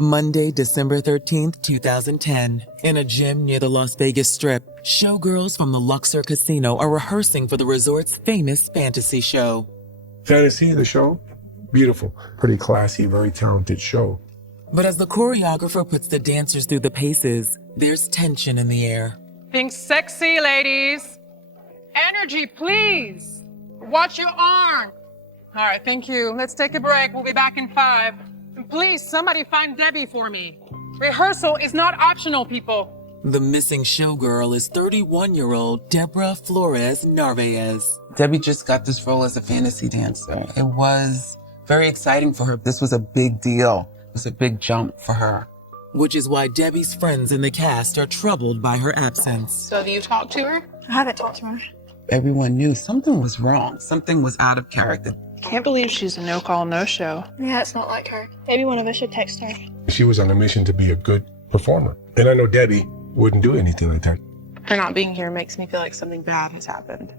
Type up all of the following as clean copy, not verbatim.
Monday, December 13th, 2010. In a gym near the Las Vegas Strip, showgirls from the Luxor Casino are rehearsing for the resort's famous fantasy show. Fantasy, the show? Beautiful. Pretty classy, very talented show. But as the choreographer puts the dancers through the paces, there's tension in the air. Think sexy, ladies. Energy, please. Watch your arm. All right, thank you. Let's take a break. We'll be back in 5. And please, somebody find Debbie for me. Rehearsal is not optional, people. The missing showgirl is 31-year-old Deborah Flores Narvaez. Debbie just got this role as a fantasy dancer. It was very exciting for her. This was a big deal. It was a big jump for her. Which is why Debbie's friends in the cast are troubled by her absence. So do you talk to her? I haven't talked to her. Everyone knew something was wrong. Something was out of character. Can't believe she's a no-call, no-show. Yeah, it's not like her. Maybe one of us should text her. She was on a mission to be a good performer. And I know Debbie wouldn't do anything like that. Her not being here makes me feel like something bad has happened.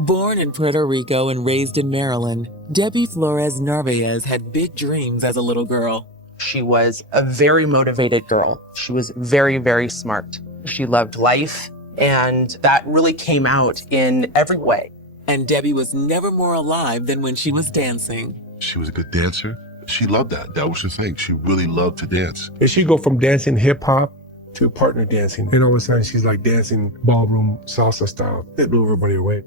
Born in Puerto Rico and raised in Maryland, Debbie Flores Narvaez had big dreams as a little girl. She was a very motivated girl. She was very, very smart. She loved life, and that really came out in every way. And Debbie was never more alive than when she was dancing. She was a good dancer. She loved that. That was the thing. She really loved to dance. And she'd go from dancing hip hop to partner dancing. And all of a sudden she's like dancing ballroom salsa style. It blew everybody away.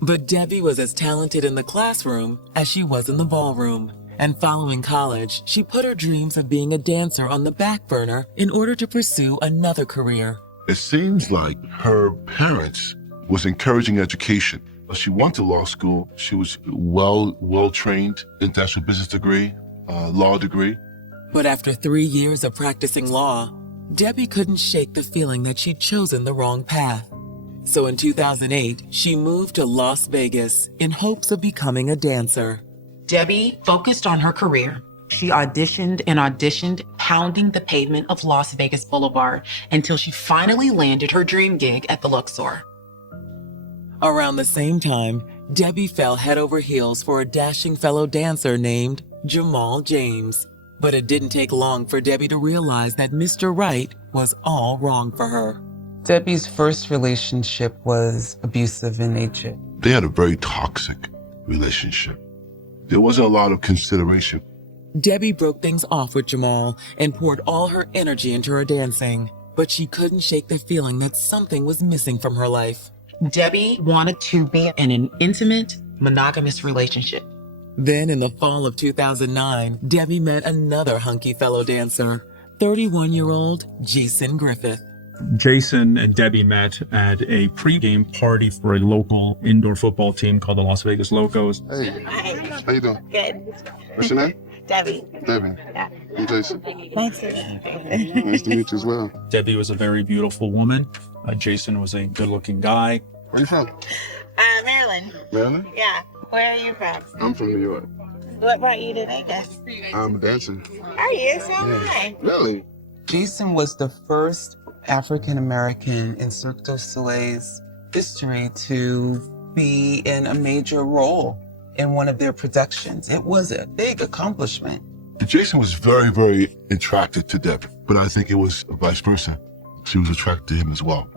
But Debbie was as talented in the classroom as she was in the ballroom. And following college, she put her dreams of being a dancer on the back burner in order to pursue another career. It seems like her parents was encouraging education. She went to law school. She was well trained, international business degree, law degree. But after 3 years of practicing law, Debbie couldn't shake the feeling that she'd chosen the wrong path. So in 2008, she moved to Las Vegas in hopes of becoming a dancer. Debbie focused on her career. She auditioned and auditioned, pounding the pavement of Las Vegas Boulevard until she finally landed her dream gig at the Luxor. Around the same time, Debbie fell head over heels for a dashing fellow dancer named Jamal James. But it didn't take long for Debbie to realize that Mr. Right was all wrong for her. Debbie's first relationship was abusive in nature. They had a very toxic relationship. There wasn't a lot of consideration. Debbie broke things off with Jamal and poured all her energy into her dancing. But she couldn't shake the feeling that something was missing from her life. Debbie wanted to be in an intimate, monogamous relationship. Then in the fall of 2009, Debbie met another hunky fellow dancer, 31-year-old Jason Griffith. Jason and Debbie met at a pregame party for a local indoor football team called the Las Vegas Locos. Hey, how you doing? Good. What's your name? Debbie. Debbie. Yeah. I'm Jason. Nice Nice to meet you as well. Debbie was a very beautiful woman. Jason was a good-looking guy. Where you from? Maryland. Maryland? Yeah. Where are you from? I'm from New York. What brought you to Vegas? I'm a dancer. Are you? So am I. Really? Jason was the first African-American in Cirque du Soleil's history to be in a major role in one of their productions. It was a big accomplishment. Jason was very, very attracted to Debbie, but I think it was vice versa. She was attracted to him as well.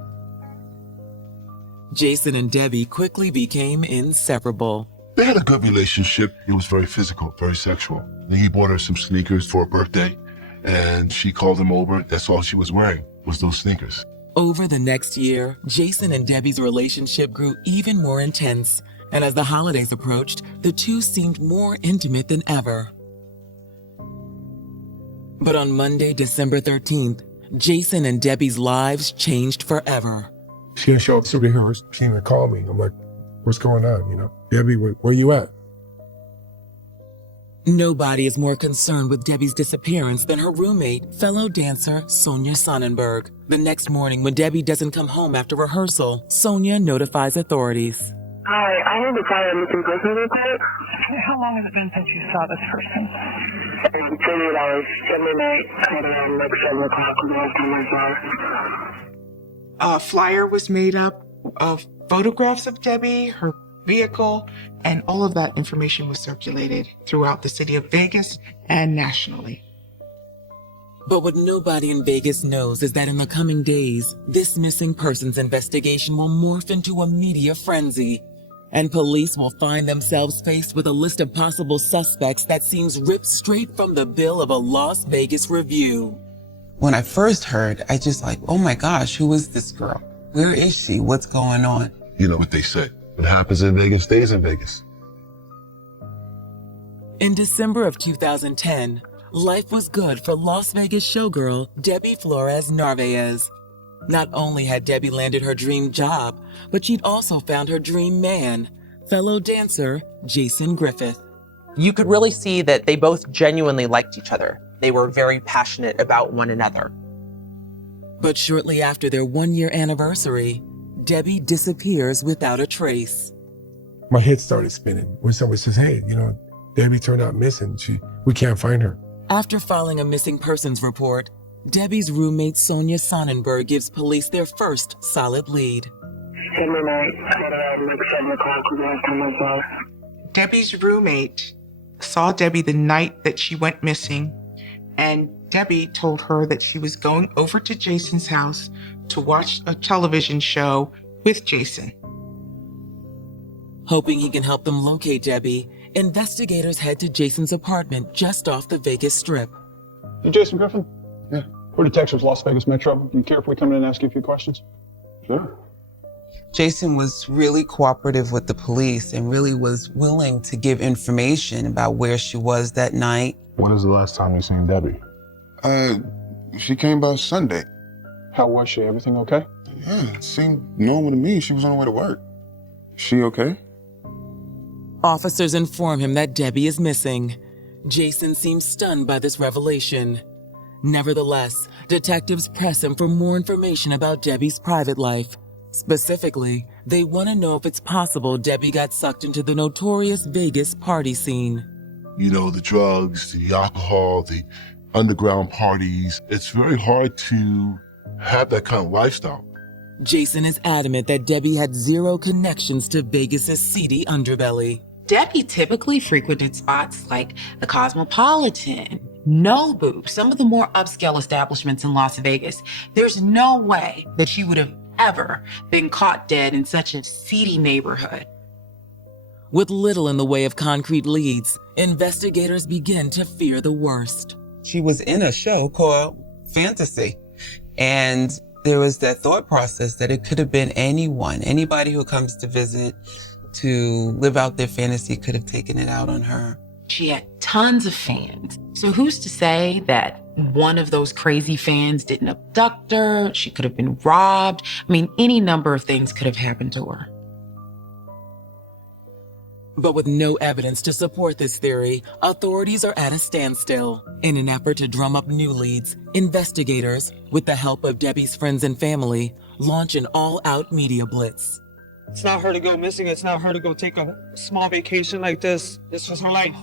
Jason and Debbie quickly became inseparable. They had a good relationship. It was very physical, very sexual. Then he bought her some sneakers for her birthday, and she called him over. That's all she was wearing, was those sneakers. Over the next year, Jason and Debbie's relationship grew even more intense, and as the holidays approached, the two seemed more intimate than ever. But on Monday, December 13th, Jason and Debbie's lives changed forever. She didn't show up to rehearse. She didn't even call me. I'm like, what's going on, you know? Debbie, where you at? Nobody is more concerned with Debbie's disappearance than her roommate, fellow dancer Sonia Sonnenberg. The next morning, when Debbie doesn't come home after rehearsal, Sonia notifies authorities. Hi, I need to file a missing person report. How long has it been since you saw this person? 48 hours, Sunday night, at around like 7 o'clock when I left my car. A flyer was made up of photographs of Debbie, her vehicle, and all of that information was circulated throughout the city of Vegas and nationally. But what nobody in Vegas knows is that in the coming days, this missing persons investigation will morph into a media frenzy, and police will find themselves faced with a list of possible suspects that seems ripped straight from the bill of a Las Vegas Review. When I first heard, I just like, oh my gosh, who is this girl? Where is she? What's going on? You know what they say. What happens in Vegas stays in Vegas. In December of 2010, life was good for Las Vegas showgirl Debbie Flores Narvaez. Not only had Debbie landed her dream job, but she'd also found her dream man, fellow dancer Jason Griffith. You could really see that they both genuinely liked each other. They were very passionate about one another. But shortly after their one-year anniversary, Debbie disappears without a trace. My head started spinning when somebody says, hey, Debbie turned out missing. We can't find her. After filing a missing persons report, Debbie's roommate Sonia Sonnenberg gives police their first solid lead. Sunday night, at around 7 o'clock was the last time I saw her. Debbie's roommate saw Debbie the night that she went missing, and Debbie told her that she was going over to Jason's house to watch a television show with Jason. Hoping he can help them locate Debbie, investigators head to Jason's apartment just off the Vegas Strip. You Jason Griffin? Yeah. We're detectives, Las Vegas Metro. Do you care if we come in and ask you a few questions? Sure. Jason was really cooperative with the police and really was willing to give information about where she was that night. When was the last time you seen Debbie? She came by Sunday. How was she? Everything okay? Yeah, it seemed normal to me. She was on her way to work. She okay? Officers inform him that Debbie is missing. Jason seems stunned by this revelation. Nevertheless, detectives press him for more information about Debbie's private life. Specifically, they want to know if it's possible Debbie got sucked into the notorious Vegas party scene. You know, the drugs, the alcohol, the underground parties. It's very hard to have that kind of lifestyle. Jason is adamant that Debbie had zero connections to Vegas's seedy underbelly. Debbie typically frequented spots like the Cosmopolitan, Nobu, some of the more upscale establishments in Las Vegas. There's no way that she would have ever been caught dead in such a seedy neighborhood. With little in the way of concrete leads, investigators begin to fear the worst. She was in a show called Fantasy, and there was that thought process that it could have been anyone, anybody who comes to visit to live out their fantasy could have taken it out on her. She had tons of fans. So who's to say that one of those crazy fans didn't abduct her? She could have been robbed. I mean, any number of things could have happened to her. But with no evidence to support this theory, authorities are at a standstill. In an effort to drum up new leads, investigators, with the help of Debbie's friends and family, launch an all-out media blitz. It's not her to go missing. It's not her to go take a small vacation like this. This was her life.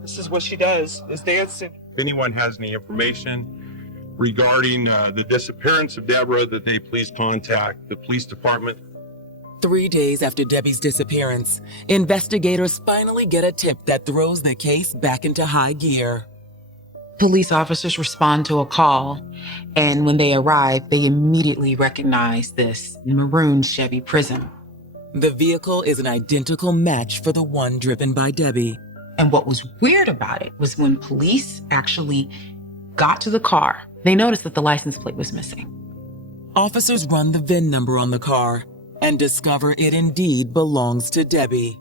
This is what she does, is dancing. If anyone has any information regarding the disappearance of Deborah, that they please contact the police department. 3 days after Debbie's disappearance, investigators finally get a tip that throws the case back into high gear. Police officers respond to a call, and when they arrive, they immediately recognize this maroon Chevy Prism. The vehicle is an identical match for the one driven by Debbie. And what was weird about it was when police actually got to the car, they noticed that the license plate was missing. Officers run the VIN number on the car and discover it indeed belongs to Debbie.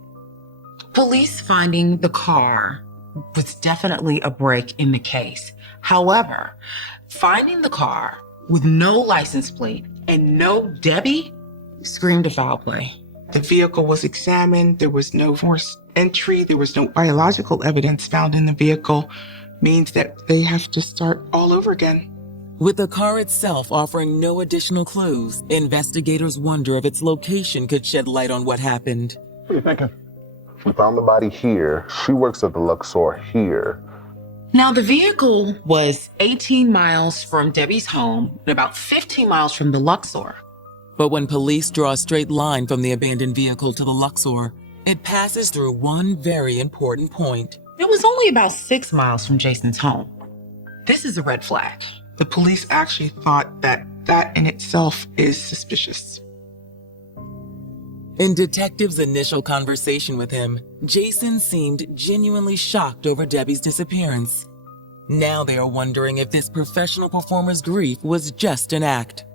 Police finding the car was definitely a break in the case. However, finding the car with no license plate and no Debbie screamed of foul play. The vehicle was examined. There was no forced entry. There was no biological evidence found in the vehicle. Means that they have to start all over again. With the car itself offering no additional clues, investigators wonder if its location could shed light on what happened. What are you thinking? We found the body here. She works at the Luxor here. Now, the vehicle was 18 miles from Debbie's home and about 15 miles from the Luxor. But when police draw a straight line from the abandoned vehicle to the Luxor, It passes through one very important point. It was only about 6 miles from Jason's home. This is a red flag. The police actually thought that that in itself is suspicious. In detectives' initial conversation with him, Jason seemed genuinely shocked over Debbie's disappearance. Now they are wondering if this professional performer's grief was just an act.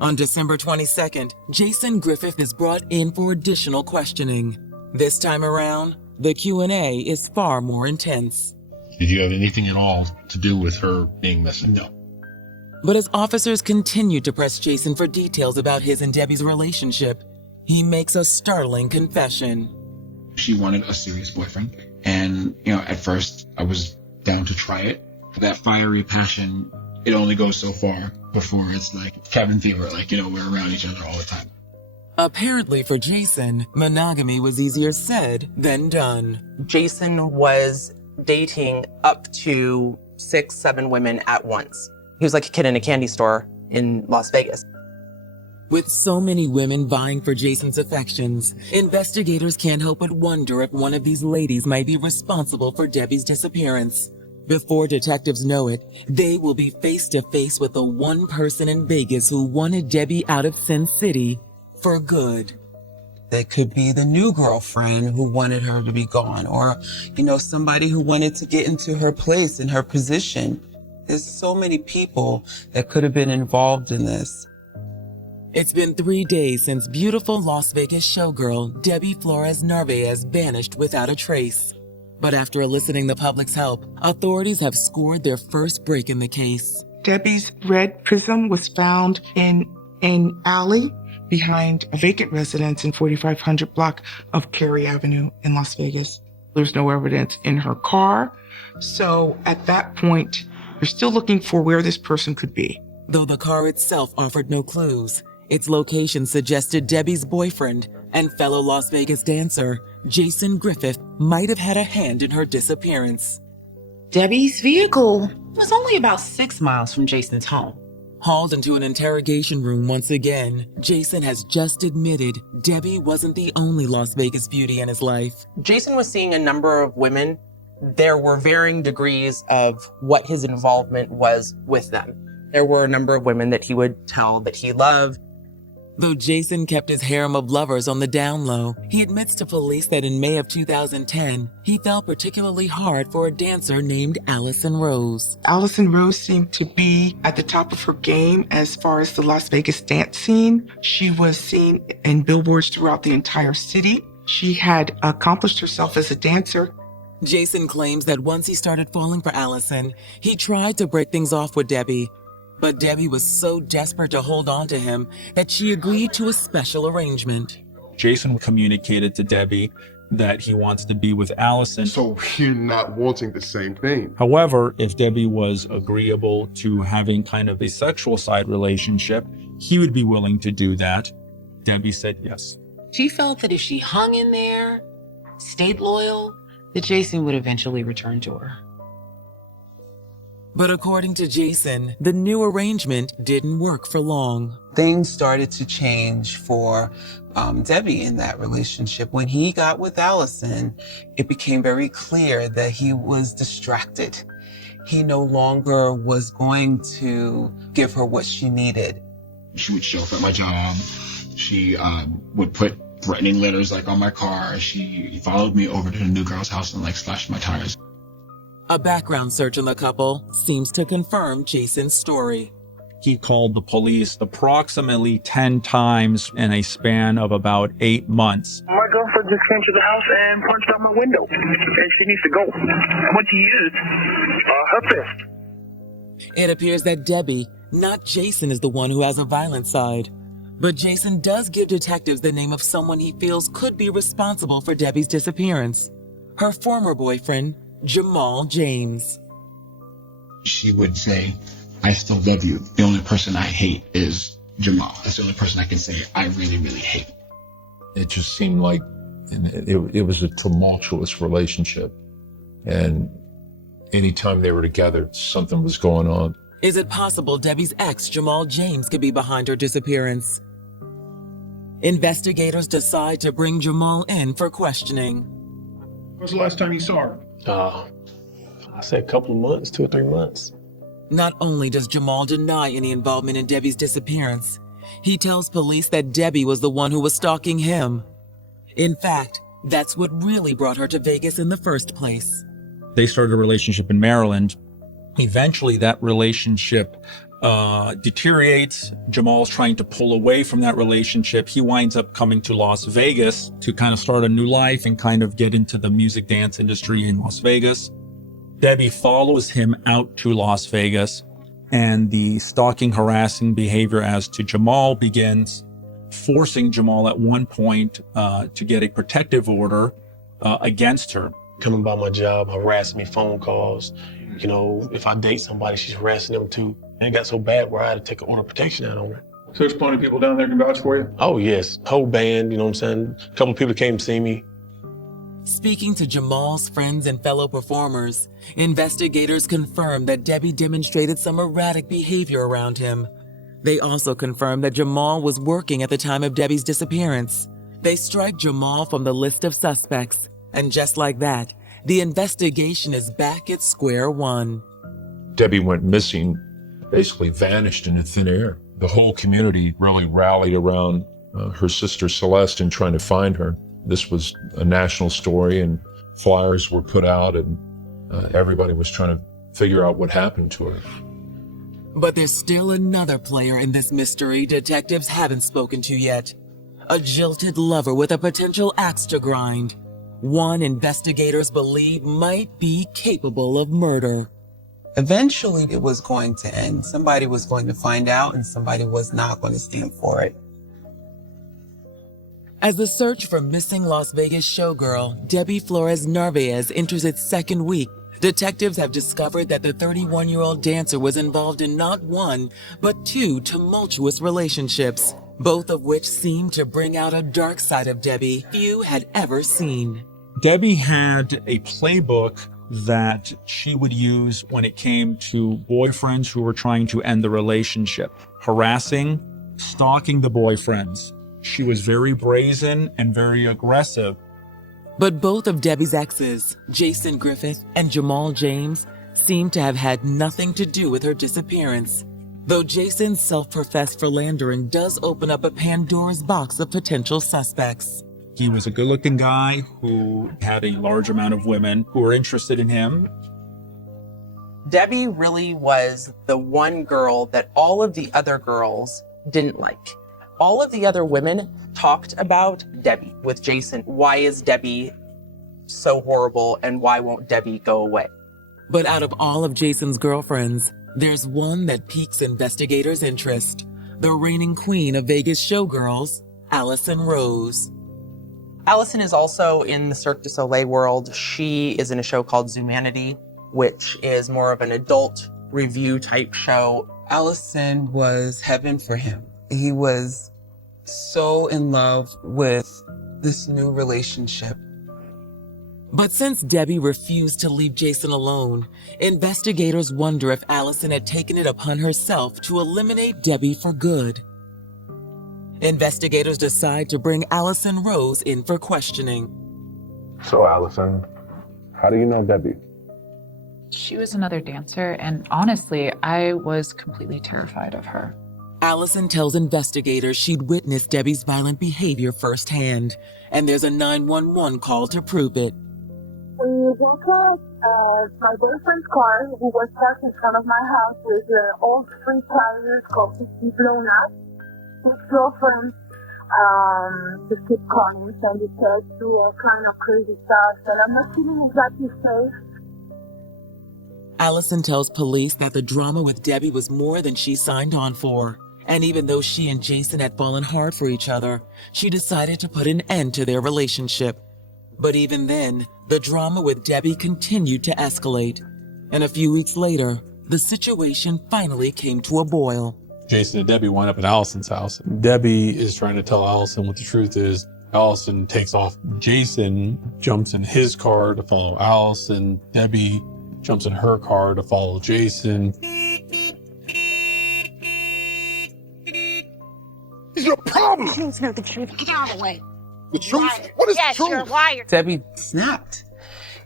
On December 22nd, Jason Griffith is brought in for additional questioning. This time around, the Q&A is far more intense. Did you have anything at all to do with her being missing? No. But as officers continue to press Jason for details about his and Debbie's relationship, he makes a startling confession. She wanted a serious boyfriend. And, at first I was down to try it. That fiery passion, it only goes so far before it's like cabin fever, we're around each other all the time. Apparently for Jason, monogamy was easier said than done. Jason was dating up to 6-7 women at once. He was like a kid in a candy store in Las Vegas. With so many women vying for Jason's affections, investigators can't help but wonder if one of these ladies might be responsible for Debbie's disappearance. Before detectives know it, they will be face to face with the one person in Vegas who wanted Debbie out of Sin City for good. That could be the new girlfriend who wanted her to be gone, or, somebody who wanted to get into her place and her position. There's so many people that could have been involved in this. It's been 3 days since beautiful Las Vegas showgirl Debbie Flores Narvaez vanished without a trace. But after eliciting the public's help, authorities have scored their first break in the case. Debbie's red prism was found in an alley behind a vacant residence in 4500 block of Cary Avenue in Las Vegas. There's no evidence in her car. So at that point, you're still looking for where this person could be. Though the car itself offered no clues, its location suggested Debbie's boyfriend and fellow Las Vegas dancer, Jason Griffith, might have had a hand in her disappearance. Debbie's vehicle was only about 6 miles from Jason's home. Hauled into an interrogation room once again, Jason has just admitted Debbie wasn't the only Las Vegas beauty in his life. Jason was seeing a number of women. There were varying degrees of what his involvement was with them. There were a number of women that he would tell that he loved. Though Jason kept his harem of lovers on the down low, he admits to police that in May of 2010, he fell particularly hard for a dancer named Allison Rose. Allison Rose seemed to be at the top of her game as far as the Las Vegas dance scene. She was seen in billboards throughout the entire city. She had accomplished herself as a dancer. Jason claims that once he started falling for Allison, he tried to break things off with Debbie. But Debbie was so desperate to hold on to him that she agreed to a special arrangement. Jason communicated to Debbie that he wants to be with Allison. So you're not wanting the same thing. However, if Debbie was agreeable to having kind of a sexual side relationship, he would be willing to do that. Debbie said yes. She felt that if she hung in there, stayed loyal, that Jason would eventually return to her. But according to Jason, the new arrangement didn't work for long. Things started to change for Debbie in that relationship. When he got with Allison, it became very clear that he was distracted. He no longer was going to give her what she needed. She would show up at my job. She would put threatening letters on my car. She followed me over to the new girl's house and slashed my tires. A background search on the couple seems to confirm Jason's story. He called the police approximately 10 times in a span of about 8 months. My girlfriend just came to the house and punched out my window, and she needs to go. What she used? Her fist. It appears that Debbie, not Jason, is the one who has a violent side. But Jason does give detectives the name of someone he feels could be responsible for Debbie's disappearance. Her former boyfriend, Jamal James. She would say, I still love you. The only person I hate is Jamal. That's the only person I can say I really, really hate. It just seemed like it was a tumultuous relationship. And anytime they were together, something was going on. Is it possible Debbie's ex, Jamal James, could be behind her disappearance? Investigators decide to bring Jamal in for questioning. When's the last time you saw her? I said a couple of months, 2 or 3 months. Not only does Jamal deny any involvement in Debbie's disappearance, he tells police that Debbie was the one who was stalking him. In fact, that's what really brought her to Vegas in the first place. They started a relationship in Maryland. Eventually, that relationship deteriorates. Jamal's trying to pull away from that relationship. He winds up coming to Las Vegas to kind of start a new life and kind of get into the music dance industry in Las Vegas. Debbie follows him out to Las Vegas, and the stalking, harassing behavior as to Jamal begins, forcing Jamal at one point to get a protective order against her. Coming by my job, harassing me, phone calls. You know, if I date somebody, she's harassing them too. And it got so bad where I had to take an order of protection out on her. So there's plenty of people down there can vouch for you? Oh, yes. Whole band, you know what I'm saying? A couple of people came to see me. Speaking to Jamal's friends and fellow performers, investigators confirm that Debbie demonstrated some erratic behavior around him. They also confirm that Jamal was working at the time of Debbie's disappearance. They strike Jamal from the list of suspects, and just like that, the investigation is back at square one. Debbie went missing, basically vanished into thin air. The whole community really rallied around her sister Celeste in trying to find her. This was a national story, and flyers were put out, and everybody was trying to figure out what happened to her. But there's still another player in this mystery detectives haven't spoken to yet. A jilted lover with a potential axe to grind. One investigators believe might be capable of murder. Eventually, it was going to end. Somebody was going to find out, and somebody was not going to stand for it. As the search for missing Las Vegas showgirl Debbie Flores Narvaez enters its second week, detectives have discovered that the 31-year-old dancer was involved in not one, but two tumultuous relationships, both of which seem to bring out a dark side of Debbie few had ever seen. Debbie had a playbook that she would use when it came to boyfriends who were trying to end the relationship. Harassing, stalking the boyfriends. She was very brazen and very aggressive. But both of Debbie's exes, Jason Griffith and Jamal James, seem to have had nothing to do with her disappearance. Though Jason's self-professed philandering does open up a Pandora's box of potential suspects. He was a good-looking guy who had a large amount of women who were interested in him. Debbie really was the one girl that all of the other girls didn't like. All of the other women talked about Debbie with Jason. Why is Debbie so horrible, and why won't Debbie go away? But out of all of Jason's girlfriends, there's one that piques investigators' interest. The reigning queen of Vegas showgirls, Allison Rose. Allison is also in the Cirque du Soleil world. She is in a show called Zoomanity, which is more of an adult review type show. Allison was heaven for him. He was so in love with this new relationship. But since Debbie refused to leave Jason alone, investigators wonder if Allison had taken it upon herself to eliminate Debbie for good. Investigators decide to bring Allison Rose in for questioning. So, Allison, how do you know Debbie? She was another dancer, and honestly, I was completely terrified of her. Allison tells investigators she'd witnessed Debbie's violent behavior firsthand, and there's a 911 call to prove it. We just had my boyfriend's car, who was parked in front of my house with an old street tires completely blown up. His girlfriend just kept calling, sending texts, do all kind of crazy stuff, and I'm not feeling exactly safe. Allison tells police that the drama with Debbie was more than she signed on for. And even though she and Jason had fallen hard for each other, she decided to put an end to their relationship. But even then, the drama with Debbie continued to escalate. And a few weeks later, the situation finally came to a boil. Jason and Debbie wind up at Allison's house. Debbie is trying to tell Allison what the truth is. Allison takes off. Jason jumps in his car to follow Allison. Debbie jumps in her car to follow Jason. Is your problem problem? I need to know the truth. Get out of the way. The truth? Liar. What is yes, the truth? you're a liar. Debbie snapped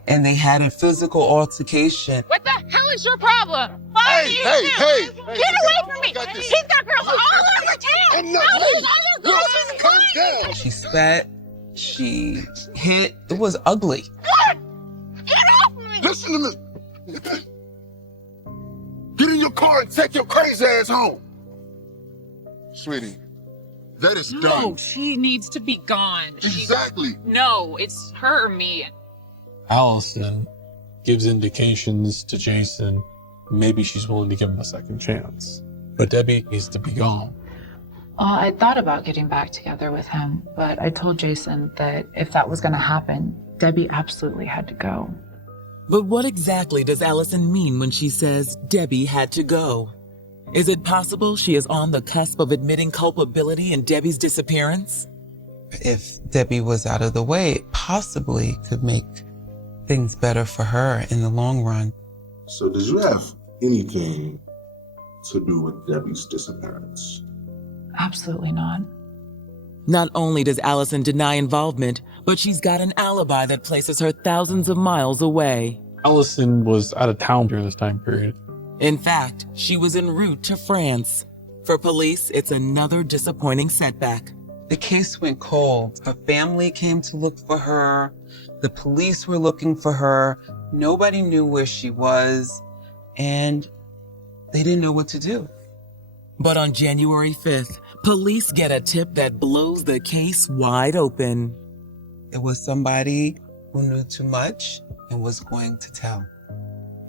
and they had a physical altercation. What the hell is your problem? Hey, hey, hey! Get away from me! He's got girls all over town! I'm not All these moving. other girls Look, is calm mine! down. She spat, she hit. It was ugly. What? Get off me! Listen to me. Get in your car and take your crazy ass home. Sweetie, that is No, done. she needs to be gone. Exactly. No, it's her or me. Allison gives indications to Jason maybe she's willing to give him a second chance. But Debbie needs to be gone. I thought about getting back together with him, but I told Jason that if that was going to happen, Debbie absolutely had to go. But what exactly does Allison mean when she says Debbie had to go? Is it possible she is on the cusp of admitting culpability in Debbie's disappearance? If Debbie was out of the way, it possibly could make things better for her in the long run. So did you have anything to do with Debbie's disappearance? Absolutely not. Not only does Allison deny involvement, but she's got an alibi that places her thousands of miles away. Allison was out of town during this time period. In fact, she was en route to France. For police, it's another disappointing setback. The case went cold. Her family came to look for her. The police were looking for her. Nobody knew where she was, and they didn't know what to do. But on January 5th, police get a tip that blows the case wide open. It was somebody who knew too much and was going to tell.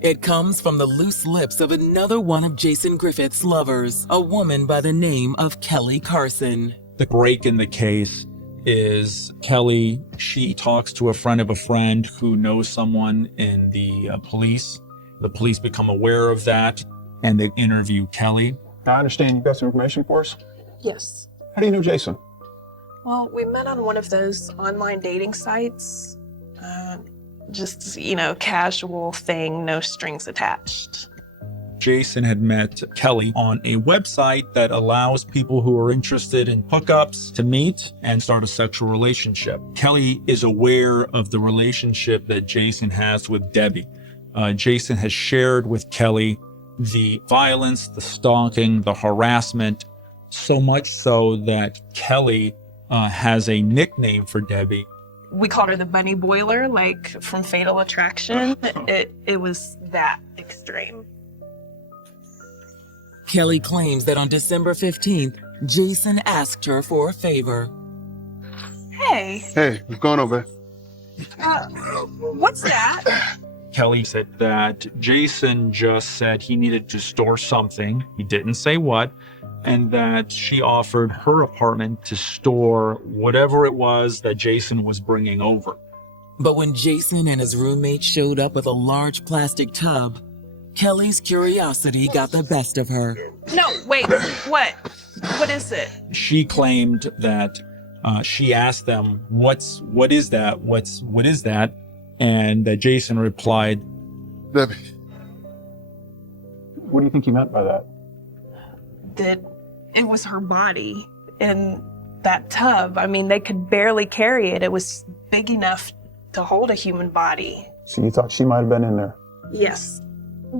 It comes from the loose lips of another one of Jason Griffith's lovers, a woman by the name of Kelly Carson. The break in the case is Kelly, she talks to a friend of a friend who knows someone in the police. The police become aware of that and they interview Kelly. I understand you got some information for us. Yes. How do you know Jason? Well, we met on one of those online dating sites. Just, casual thing, no strings attached. Jason had met Kelly on a website that allows people who are interested in hookups to meet and start a sexual relationship. Kelly is aware of the relationship that Jason has with Debbie. Jason has shared with Kelly the violence, the stalking, the harassment, so much so that Kelly has a nickname for Debbie. We called her the bunny boiler, like from Fatal Attraction. It was that extreme. Kelly claims that on December 15th, Jason asked her for a favor. Hey, Hey, what's going on, babe? what's that? Kelly said that Jason just said he needed to store something. He didn't say what. And that she offered her apartment to store whatever it was that Jason was bringing over. But when Jason and his roommate showed up with a large plastic tub, Kelly's curiosity got the best of her. No, wait, what? What is it? She claimed that she asked them, what is that? What is that? And that Jason replied, Debbie. What do you think he meant by that? That it was her body in that tub. I mean, they could barely carry it. It was big enough to hold a human body. So you thought she might have been in there? Yes.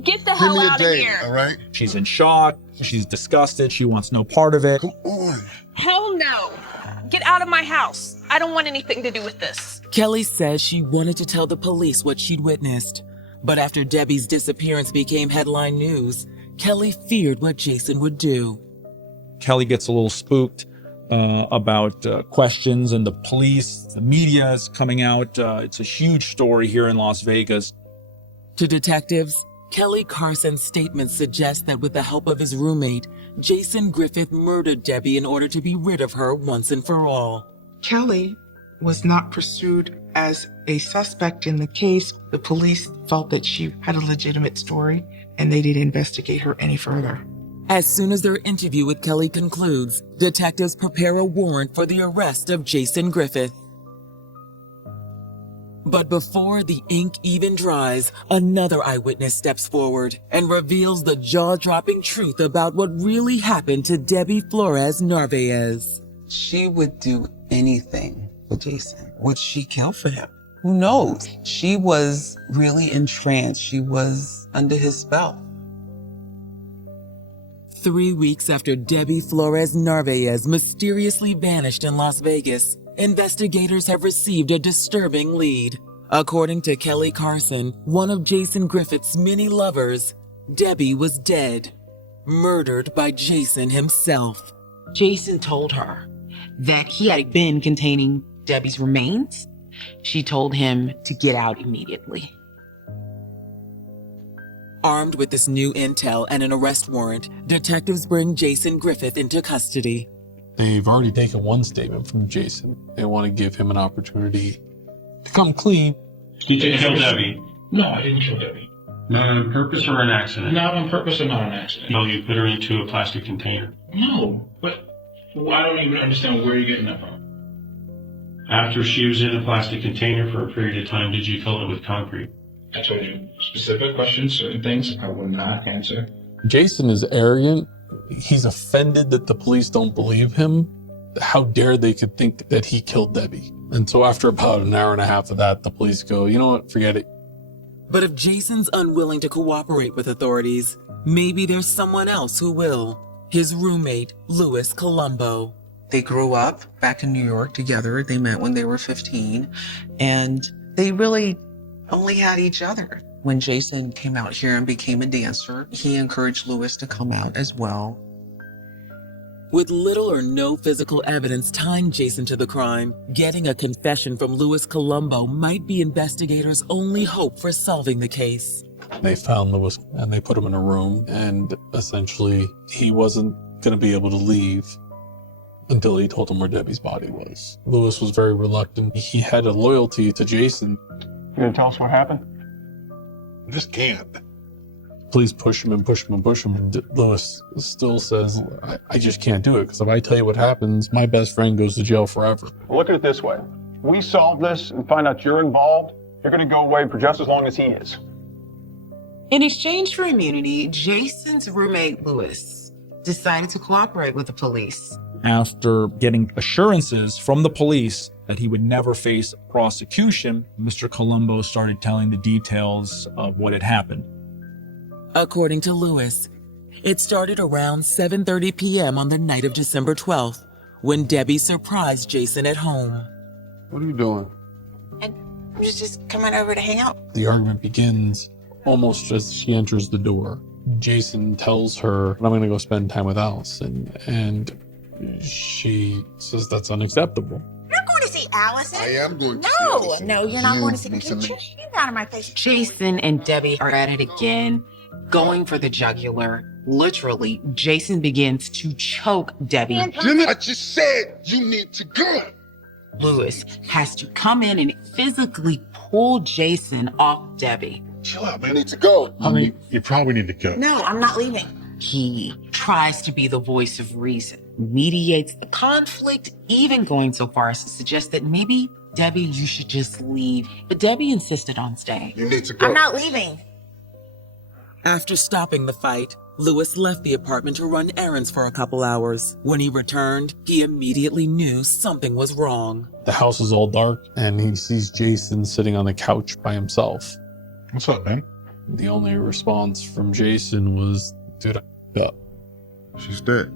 Get the hell out of here. All right? she's in shock, she's disgusted, she wants no part of it. Come on. Hell no. Get out of my house. I don't want anything to do with this. Kelly says she wanted to tell the police what she'd witnessed. But after Debbie's disappearance became headline news, Kelly feared what Jason would do. Kelly gets a little spooked about questions and the police, the media is coming out. It's a huge story here in Las Vegas. To detectives, Kelly Carson's statement suggests that with the help of his roommate, Jason Griffith murdered Debbie in order to be rid of her once and for all. Kelly was not pursued as a suspect in the case. The police felt that she had a legitimate story and they didn't investigate her any further. As soon as their interview with Kelly concludes, detectives prepare a warrant for the arrest of Jason Griffith. But before the ink even dries, another eyewitness steps forward and reveals the jaw-dropping truth about what really happened to Debbie Flores Narvaez. She would do anything for Jason. Would she kill for him? Who knows? She was really entranced. She was under his spell. 3 weeks after Debbie Flores Narvaez mysteriously vanished in Las Vegas, investigators have received a disturbing lead. According to Kelly Carson, one of Jason Griffith's many lovers, Debbie was dead, murdered by Jason himself. Jason told her that he had a bin containing Debbie's remains. She told him to get out immediately. Armed with this new intel and an arrest warrant, detectives bring Jason Griffith into custody. They've already taken one statement from Jason. They want to give him an opportunity to come clean. You didn't kill Debbie? No, I didn't kill Debbie. Not on purpose or an accident? Not on purpose or not an accident. No, you put her into a plastic container. No, but I don't even understand where you're getting that from. After she was in a plastic container for a period of time, did you fill it with concrete? I told you specific questions, certain things I will not answer. Jason is arrogant. He's offended that the police don't believe him. How dare they could think that he killed Debbie? And so after about an hour and a half of that, the police go, you know what, forget it. But if Jason's unwilling to cooperate with authorities, maybe there's someone else who will. His roommate, Louis Colombo. They grew up back in New York together. They met when they were 15, and they really only had each other. When Jason came out here and became a dancer, he encouraged Louis to come out as well. With little or no physical evidence tying Jason to the crime, getting a confession from Louis Colombo might be investigators' only hope for solving the case. They found Louis and they put him in a room, and essentially he wasn't going to be able to leave until he told him where Debbie's body was. Louis was very reluctant. He had a loyalty to Jason. You gonna tell us what happened? This can't. Police push him and push him and push him. And Louis still says, I just can't do it, because if I tell you what happens, my best friend goes to jail forever. Well, look at it this way. We solve this and find out you're involved, you're gonna go away for just as long as he is. In exchange for immunity, Jason's roommate, Louis, decided to cooperate with the police. After getting assurances from the police that he would never face prosecution, Mr. Colombo started telling the details of what had happened. According to Louis, it started around 7:30 p.m. on the night of December 12th, when Debbie surprised Jason at home. What are you doing? I'm just coming over to hang out. The argument begins almost as she enters the door. Jason tells her, I'm going to go spend time with Allison, and she says that's unacceptable. You're going to see Allison? I am going to see No, Allison. no, you're not going to see Need Get something? you out of my face. Jason and Debbie are at it again, going for the jugular. Literally, Jason begins to choke Debbie. Jimmy, I just said you need to go. Louis has to come in and physically pull Jason off Debbie. Chill out, man. I need to go. Honey, you probably need to go. No, I'm not leaving. He tries to be the voice of reason, mediates the conflict, even going so far as to suggest that maybe, Debbie, you should just leave. But Debbie insisted on staying. You need to go. I'm not leaving. After stopping the fight, Louis left the apartment to run errands for a couple hours. When he returned, he immediately knew something was wrong. The house is all dark, and he sees Jason sitting on the couch by himself. What's up, man? The only response from Jason was, dude, yeah. She's dead.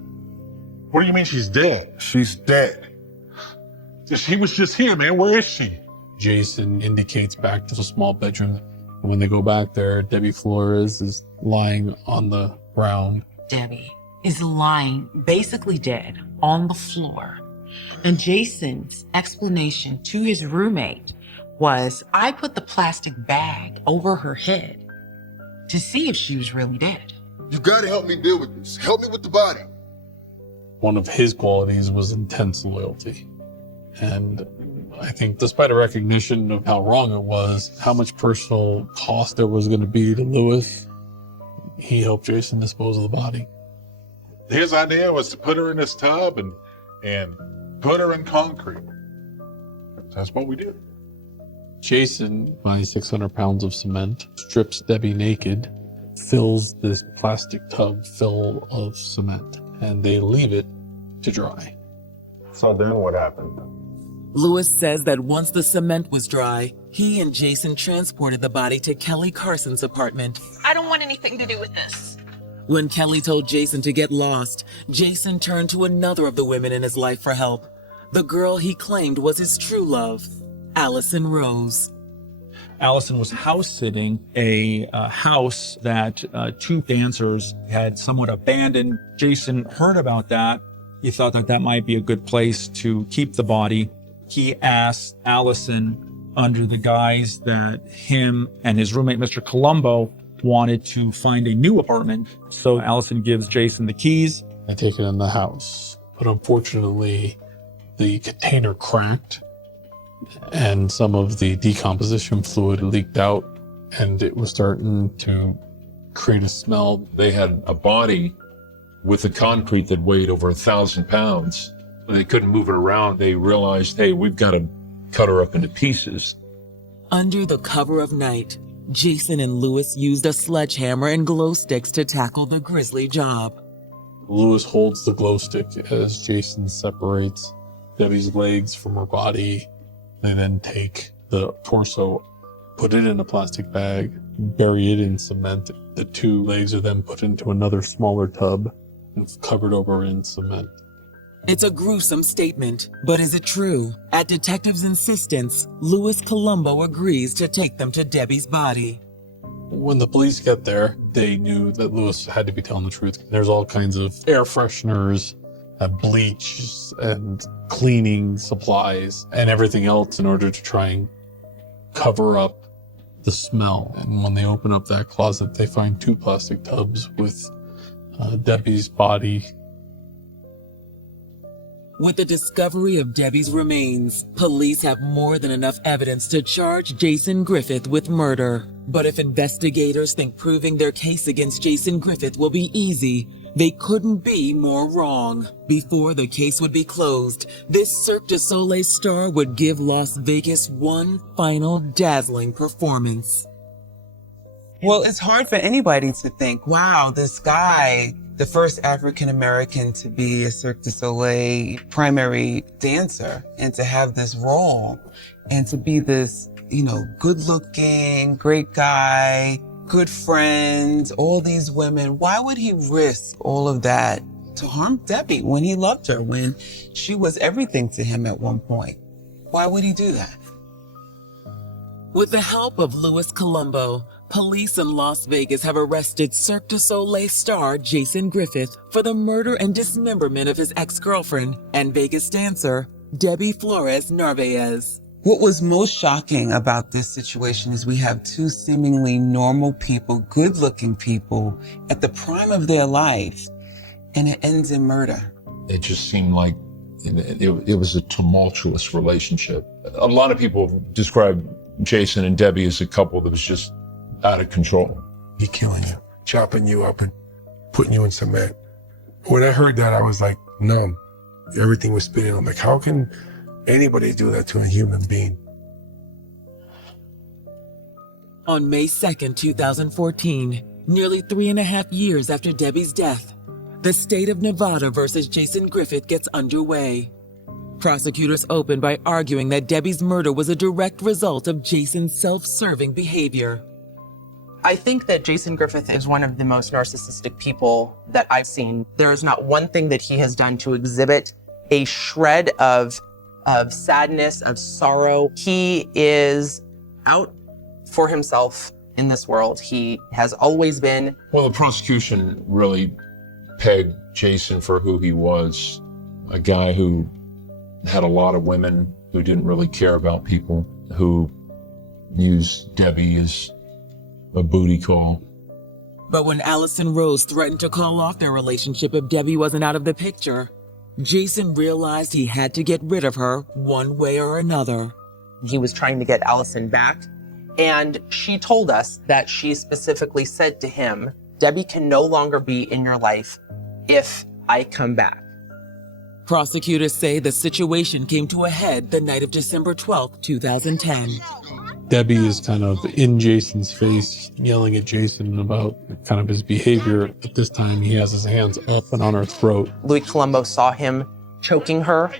What do you mean she's dead? She's dead. She was just here, man. Where is she? Jason indicates back to the small bedroom. When they go back there, Debbie Flores is lying on the ground. Debbie is lying, basically dead, on the floor. And Jason's explanation to his roommate was, I put the plastic bag over her head to see if she was really dead. You gotta help me deal with this. Help me with the body. One of his qualities was intense loyalty. And I think despite a recognition of how wrong it was, how much personal cost there was going to be to Louis, he helped Jason dispose of the body. His idea was to put her in this tub and put her in concrete. That's what we did. Jason buys 600 pounds of cement, strips Debbie naked, fills this plastic tub full of cement, and they leave it to dry. So then what happened? Lewis says that once the cement was dry, he and Jason transported the body to Kelly Carson's apartment. I don't want anything to do with this. When Kelly told Jason to get lost, Jason turned to another of the women in his life for help. The girl he claimed was his true love, Allison Rose. Allison was house sitting a house that two dancers had somewhat abandoned. Jason heard about that. He thought that that might be a good place to keep the body. He asked Allison, under the guise that him and his roommate, Mr. Colombo, wanted to find a new apartment. So Allison gives Jason the keys. They take it in the house. But unfortunately, the container cracked and some of the decomposition fluid leaked out, and it was starting to create a smell. They had a body with a concrete that weighed over 1,000 pounds. They couldn't move it around. They realized, hey, we've got to cut her up into pieces. Under the cover of night, Jason and Lewis used a sledgehammer and glow sticks to tackle the grisly job. Lewis holds the glow stick as Jason separates Debbie's legs from her body. They then take the torso, put it in a plastic bag, bury it in cement. The two legs are then put into another smaller tub and covered over in cement. It's a gruesome statement, but is it true? At detectives' insistence, Louis Colombo agrees to take them to Debbie's body. When the police get there, they knew that Lewis had to be telling the truth. There's all kinds of air fresheners, bleach, and cleaning supplies, and everything else in order to try and cover up the smell. And when they open up that closet, they find two plastic tubs with Debbie's body. With the discovery of Debbie's remains, police have more than enough evidence to charge Jason Griffith with murder. But if investigators think proving their case against Jason Griffith will be easy, they couldn't be more wrong. Before the case would be closed, this Cirque du Soleil star would give Las Vegas one final dazzling performance. Well, it's hard for anybody to think, wow, this guy, the first African-American to be a Cirque du Soleil primary dancer and to have this role and to be this, good-looking, great guy, good friend, all these women. Why would he risk all of that to harm Debbie when he loved her, when she was everything to him at one point? Why would he do that? With the help of Louis Colombo, police in Las Vegas have arrested Cirque du Soleil star Jason Griffith for the murder and dismemberment of his ex-girlfriend and Vegas dancer, Debbie Flores Narvaez. What was most shocking about this situation is we have two seemingly normal people, good-looking people at the prime of their life, and it ends in murder. It just seemed like it was a tumultuous relationship. A lot of people describe Jason and Debbie as a couple that was just out of control. He killing you, chopping you up and putting you in cement. When I heard that, I was like numb. Everything was spinning. I'm like, how can anybody do that to a human being? On May 2nd, 2014, nearly 3.5 years after Debbie's death, the state of Nevada versus Jason Griffith gets underway. Prosecutors open by arguing that Debbie's murder was a direct result of Jason's self-serving behavior. I think that Jason Griffith is one of the most narcissistic people that I've seen. There is not one thing that he has done to exhibit a shred of sadness, of sorrow. He is out for himself in this world. He has always been. Well, the prosecution really pegged Jason for who he was, a guy who had a lot of women, who didn't really care about people, who used Debbie as a booty call. But when Allison Rose threatened to call off their relationship if Debbie wasn't out of the picture, Jason realized he had to get rid of her one way or another. He was trying to get Allison back, and she told us that she specifically said to him, Debbie can no longer be in your life if I come back. Prosecutors say the situation came to a head the night of December 12th, 2010. Debbie is kind of in Jason's face, yelling at Jason about kind of his behavior. At this time, he has his hands up and on her throat. Louis Colombo saw him choking her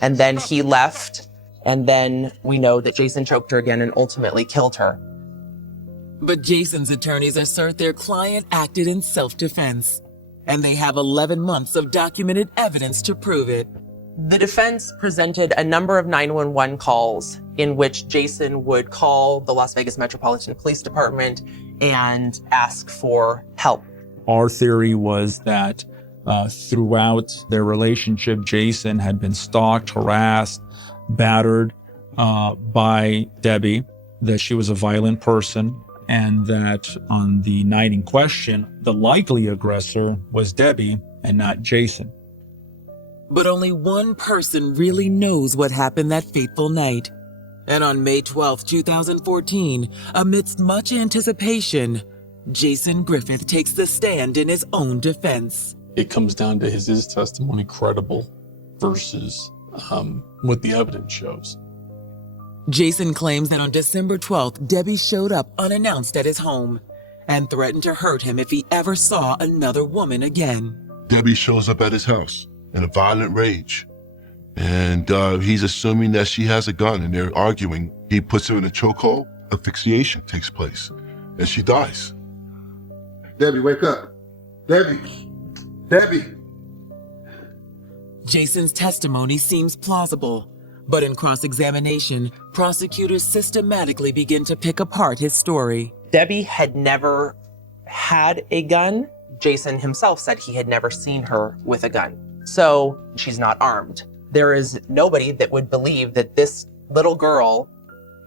And then he left. And then we know that Jason choked her again and ultimately killed her. But Jason's attorneys assert their client acted in self-defense, and they have 11 months of documented evidence to prove it. The defense presented a number of 911 calls in which Jason would call the Las Vegas Metropolitan Police Department and ask for help. Our theory was that throughout their relationship, Jason had been stalked, harassed, battered by Debbie, that she was a violent person, and that on the night in question, the likely aggressor was Debbie and not Jason. But only one person really knows what happened that fateful night. And on May 12, 2014, amidst much anticipation, Jason Griffith takes the stand in his own defense. It comes down to is his testimony credible versus what the evidence shows. Jason claims that on December 12th, Debbie showed up unannounced at his home and threatened to hurt him if he ever saw another woman again. Debbie shows up at his house in a violent rage. And he's assuming that she has a gun, and they're arguing. He puts her in a chokehold. Asphyxiation takes place, and she dies. Debbie, wake up. Debbie. Debbie. Jason's testimony seems plausible, but in cross-examination, prosecutors systematically begin to pick apart his story. Debbie had never had a gun. Jason himself said he had never seen her with a gun. So she's not armed. There is nobody that would believe that this little girl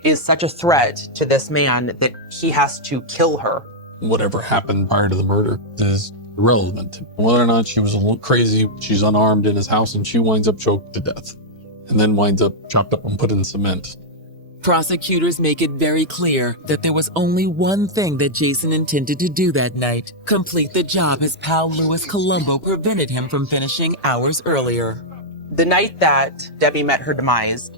is such a threat to this man that he has to kill her. Whatever happened prior to the murder is irrelevant. Whether or not she was a little crazy, she's unarmed in his house and she winds up choked to death and then winds up chopped up and put in cement. Prosecutors make it very clear that there was only one thing that Jason intended to do that night: complete the job his pal Louis Colombo prevented him from finishing hours earlier. The night that Debbie met her demise,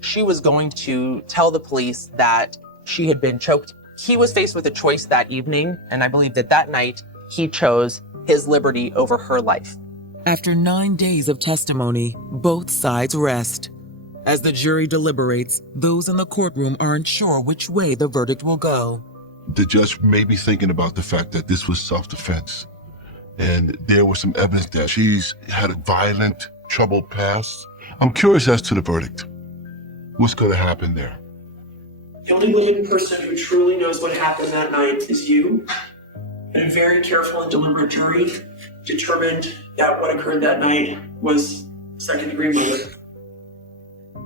she was going to tell the police that she had been choked. He was faced with a choice that evening, and I believe that that night he chose his liberty over her life. After 9 days of testimony, both sides rest. As the jury deliberates, those in the courtroom aren't sure which way the verdict will go. The judge may be thinking about the fact that this was self-defense, and there was some evidence that she's had a violent, troubled past. I'm curious as to the verdict. What's going to happen there? The only living person who truly knows what happened that night is you. And a very careful and deliberate jury determined that what occurred that night was second-degree murder.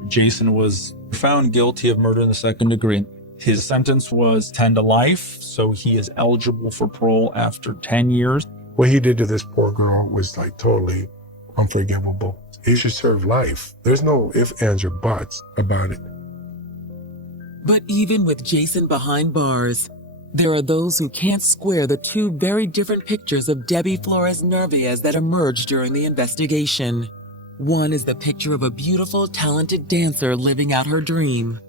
Jason was found guilty of murder in the second degree. His sentence was 10 to life, so he is eligible for parole after 10 years. What he did to this poor girl was like totally unforgivable. He should serve life. There's no ifs, ands, or buts about it. But even with Jason behind bars, there are those who can't square the two very different pictures of Debbie Flores Narvaez that emerged during the investigation. One is the picture of a beautiful, talented dancer living out her dream.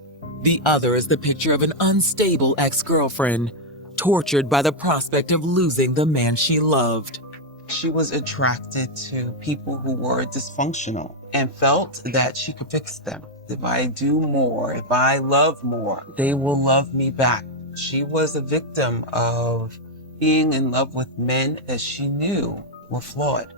The other is the picture of an unstable ex-girlfriend, tortured by the prospect of losing the man she loved. She was attracted to people who were dysfunctional and felt that she could fix them. If I do more, if I love more, they will love me back. She was a victim of being in love with men that she knew were flawed.